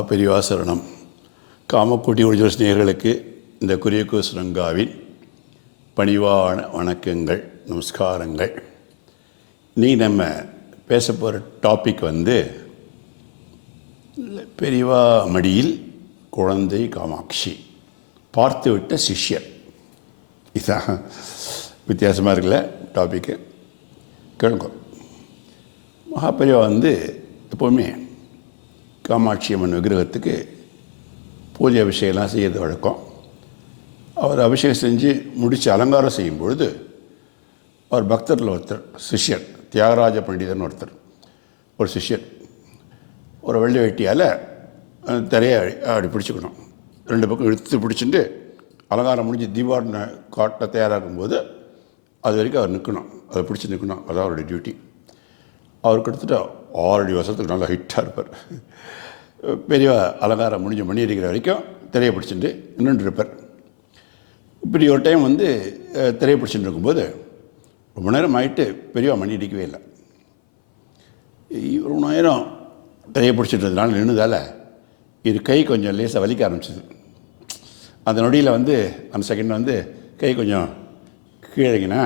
மகாபெரிவா சரணம். காமக்கோட்டி ஒரிஜினல் ஸ்நேகர்களுக்கு இந்த குரியகோஸ் ரங்காவின் பணிவான வணக்கங்கள், நமஸ்காரங்கள். நீ நம்ம பேச போகிற டாபிக் பெரியவா மடியில் குழந்தை காமாட்சி, பார்த்துவிட்ட சிஷ்யர். இதுதான் வித்தியாசமாக இருக்குல்ல டாப்பிக்கு. கேளுங்க. மகாபெரிவா எப்போவுமே காமாட்சி அம்மன் விக்கிரகத்துக்கு பூஜை அபிஷேகம்லாம் செய்யறது வழக்கம். அவர் அபிஷேகம் செஞ்சு முடித்து அலங்காரம் செய்யும் பொழுது அவர் பக்தரில் ஒருத்தர், சிஷ்யர் தியாகராஜ பண்டிதர்னு ஒரு சிஷ்யர் ஒரு வெள்ளை வெட்டியால் திரையை அப்படி பிடிச்சிக்கணும். ரெண்டு பக்கம் இழுத்து பிடிச்சிட்டு அலங்காரம் முடிஞ்சு தீபாவளி காட்ட தயாராகும்போது அது வரைக்கும் அவர் நிற்கணும், அதை பிடிச்சி நிற்கணும். அதான் அவருடைய டியூட்டி. அவர் கிட்டத்தட்ட 6 அடி வருஷத்துக்கு நல்லா ஹைட்டாக இருப்பார். பெரியவா அலங்காரம் முடிஞ்ச மணி அடிக்கிற வரைக்கும் திரையை பிடிச்சிட்டு நின்றுட்டு இருப்பார். இப்படி ஒரு டைம் திரையை பிடிச்சிட்டு இருக்கும்போது ரொம்ப நேரம் ஆகிட்டு பெரியவா மணி அடிக்கவே இல்லை. ரொம்ப நேரம் திரையை பிடிச்சிட்டுறதுனால நின்றுதால் இது கை கொஞ்சம் லேசாக வலிக்க ஆரம்பிச்சிது. அந்த நொடியில் அந்த செகண்ட் கை கொஞ்சம் கீழேங்கினா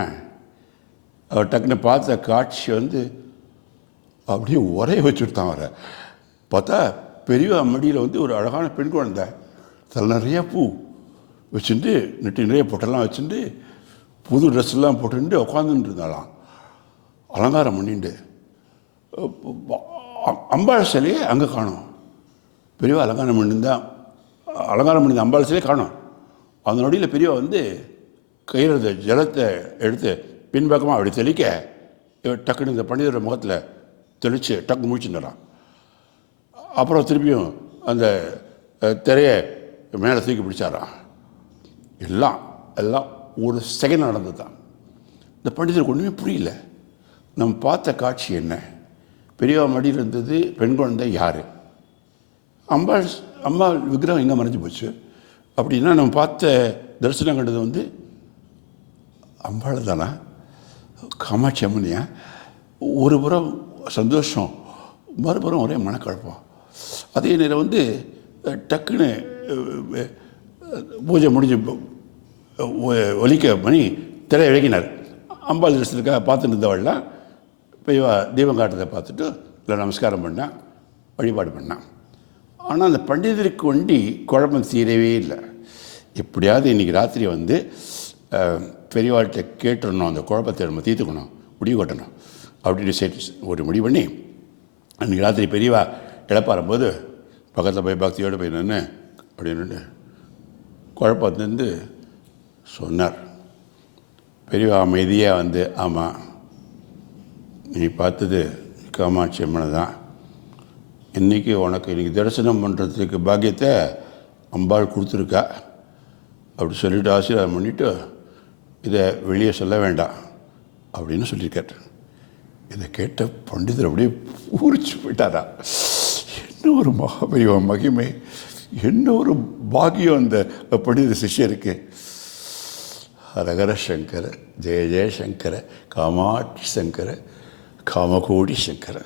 அவர் டக்குன்னு பார்த்த காட்சி அப்படியே உரைய வச்சுட்டான். அவரை பார்த்தா பெரியவா மடியில் ஒரு அழகான பெண் குழந்தை, தலை நிறையா பூ வச்சுட்டு, நெட்டி நிறைய பொட்டெல்லாம் வச்சுட்டு, புது ட்ரெஸ்ஸெல்லாம் போட்டுட்டு உட்காந்துட்டு இருந்தாலாம் அலங்காரம் பண்ணிட்டு. அம்பாள் சிலையே அங்கே காணும். பெரியவா அலங்காரம் பண்ணி அம்பாள் சிலையே காணும். அந்த நொடியில் பெரியவா கையில் ஜலத்தை எடுத்து பின்பக்கமாக அப்படி தெளிக்க, டக்குன்னு இந்த பண்டிதரோட முகத்தில் தெளித்து டக்கு முடிச்சுட்டுறான். அப்புறம் திருப்பியும் அந்த திரையை மேலே தூக்கி பிடிச்சாரான். எல்லாம் ஒரு செகண்ட் நடந்தது தான். இந்த பண்டிதருக்கு ஒன்றுமே புரியல. நம்ம பார்த்த காட்சி என்ன? பெரியவா மடியில் இருந்தது பெண் குழந்தை யார்? அம்பாள் விக்கிரகம் எங்கே மறைஞ்சு போச்சு? அப்படின்னா நம்ம பார்த்த தரிசனம் கண்டது அம்பாள் தானா? காமாட்சி அம்மனியா? ஒரு புறம் சந்தோஷம், மறுபுறம் ஒரே மனக்குழப்பம். அதே நேரம் டக்குன்னு பூஜை முடிஞ்சு ஒலிக்க மணி திரை விளக்கினார். அம்பாள் தரிசனத்துக்காக பார்த்துட்டு இருந்தவள்லாம் பெரியவா தீபம் காட்டுறதை பார்த்துட்டு இல்லை நமஸ்காரம் பண்ணான், வழிபாடு பண்ணான். ஆனால் அந்த பண்டிதருக்கு குழப்பம் தீரவே இல்லை. எப்படியாவது இன்றைக்கி ராத்திரி பெரியவாள்கிட்ட கேட்டுடணும், அந்த குழப்பத்தை நம்ம தீர்த்துக்கணும், முடிவு கட்டணும் அப்படின்னு ஒரு முடிவு பண்ணி அன்றைக்கி ராத்திரி பெரியவா இழப்பாரும்போது பக்கத்தில் போய் பக்தியோடு போய் நின்று அப்படின்னு குழப்பத்திலேருந்து சொன்னார். பெரியவா அமைதியாக ஆமாம், நீ பார்த்தது காமாட்சி அம்மனை தான். இன்றைக்கி தரிசனம் பண்ணுறதுக்கு பாக்கியத்தை அம்பாள் கொடுத்துருக்கா அப்படி சொல்லிவிட்டு ஆசீர்வாதம் பண்ணிவிட்டு இதை வெளியே சொல்ல வேண்டாம் அப்படின்னு சொல்லியிருக்கார். இதை கேட்ட பண்டிதர் அப்படியே பூரிச்சு போயிட்டாரா. என்ன ஒரு மகாபெரிவா மகிமை, என்ன ஒரு பாக்கியம் அந்த பண்டித சிஷ்யருக்கு. ஹரஹர சங்கர, ஜெய ஜெய சங்கர, காமாட்சி சங்கர, காமகோடி சங்கர.